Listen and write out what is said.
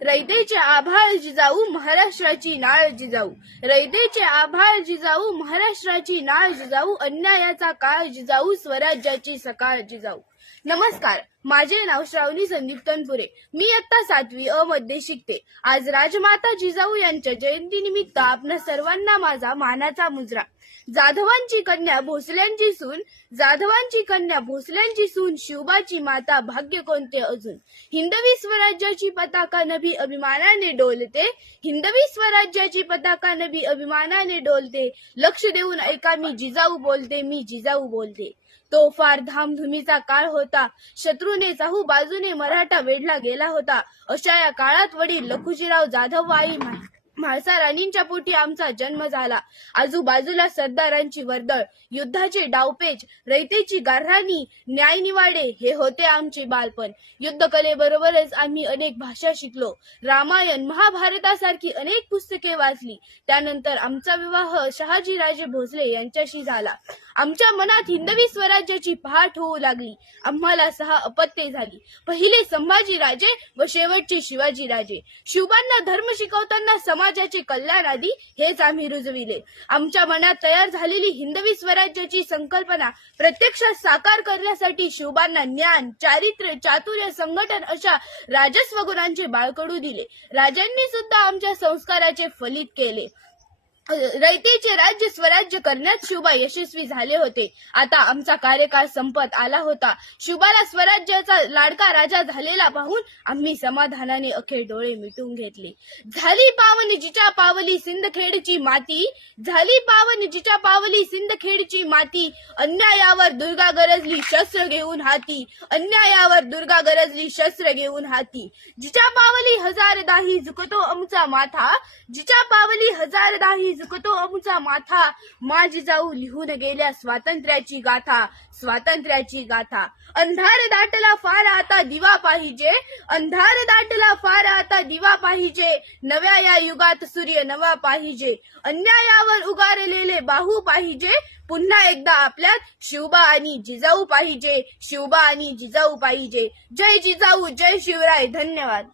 रयतेचे आभाळ जिजाऊ महाराष्ट्राची नाळ जिजाऊ, रयतेचे आभाळ जिजाऊ महाराष्ट्राची नाळ जिजाऊ, अन्यायाचा काळ जिजाऊ स्वराज्याची सकाळ जिजाऊ। नमस्कार, माझे नाव श्रावणी संदीप तनपुरे। मी इयत्ता 7वी अ मध्ये शिकते। आज राजमाता जिजाऊ यांच्या जयंतीनिमित्त आपणा सर्वांना माझा मानाचा मुजरा। जाधवांची कन्या भोसल्यांची सून, जाधवांची कन्या भोसल्यांची सून, शिवबाची माता भाग्य कोणते अजून। हिंदवी स्वराज्याची पताका नभी अभिमानाने डोलते, हिंदवी स्वराज्याची पताका नभी अभिमानाने डोलते। लक्ष देऊन ऐका मी जिजाऊ बोलते, मी जिजाऊ बोलते। तो फार धामधुमीचा काळ होता, शत्रूने चाहू बाजूने मराठा वेढला गेला होता। अशा या काळात वडील लखुजीराव जाधव आई म्हाळसा राणींच्या पोटी आमचा जन्म झाला। आजूबाजूला सरदारांची वर्दळ, युद्धाचे डावपेच, रयतेची गाऱ्हाणी, न्यायनिवाडे हे होते आमचे बालपण। युद्धकलेबरोबरच आम्ही अनेक भाषा शिकलो, रामायण महाभारतासारखी अनेक पुस्तके वाचली। त्यानंतर आमचा विवाह शहाजीराजे भोसले यांच्याशी झाला। आमच्या मनात हिंदवी स्वराज्याची पहाट होऊ लागली। आम्हाला 6 अपत्ये झाली, पहिले संभाजीराजे व शेवटचे शिवाजीराजे। शिवबांना धर्म शिकवताना समाजाचे कल्याण आदी हेच आम्ही रुजविले। आमच्या मनात तयार झालेली हिंदवी स्वराज्याची संकल्पना प्रत्यक्षात साकार करण्यासाठी शिवबांना ज्ञान, चारित्र्य, चातुर्य, संघटन अशा राजस्व गुणांचे बाळकडू दिले। राजांनी सुद्धा आमच्या संस्काराचे फलित केले। रयतेचे राज्य स्वराज्य करण्यात शिवबा यशस्वी झाले होते। आता आमचा कार्यकाळ संपत आला होता। शिवबाला स्वराज्याचा लाडका राजा झालेला पाहून आम्ही समाधानाने अखेर डोळे मिटून घेतले। झाली पावन जिच्या पावली सिंदखेडची माती, झाली पावन जिच्या पावली सिंदखेडची माती। अन्यायावर दुर्गा गरजली शस्त्र घेऊन हाती, अन्यायावर दुर्गा गरजली शस्त्र घेऊन हाती। जिच्या पावली हजार दाही झुकतो आमचा माथा, जिच्या पावली हजार दाही झुकतो आमचा माथा। मा जिजाऊ लिहून गेल्या स्वातंत्र्याची गाथा, स्वातंत्र्याची गाथा। अंधार दाटला फार आता दिवा पाहिजे, अंधार दाटला फार आता दिवा पाहिजे। नव्या या युगात सूर्य नवा पाहिजे, अन्यायावर उगारलेले बाहू पाहिजे। पुन्हा एकदा आपल्यात शिवबा आणि जिजाऊ पाहिजे, शिवबा आणि जिजाऊ पाहिजे। जय जिजाऊ, जय शिवराय, धन्यवाद।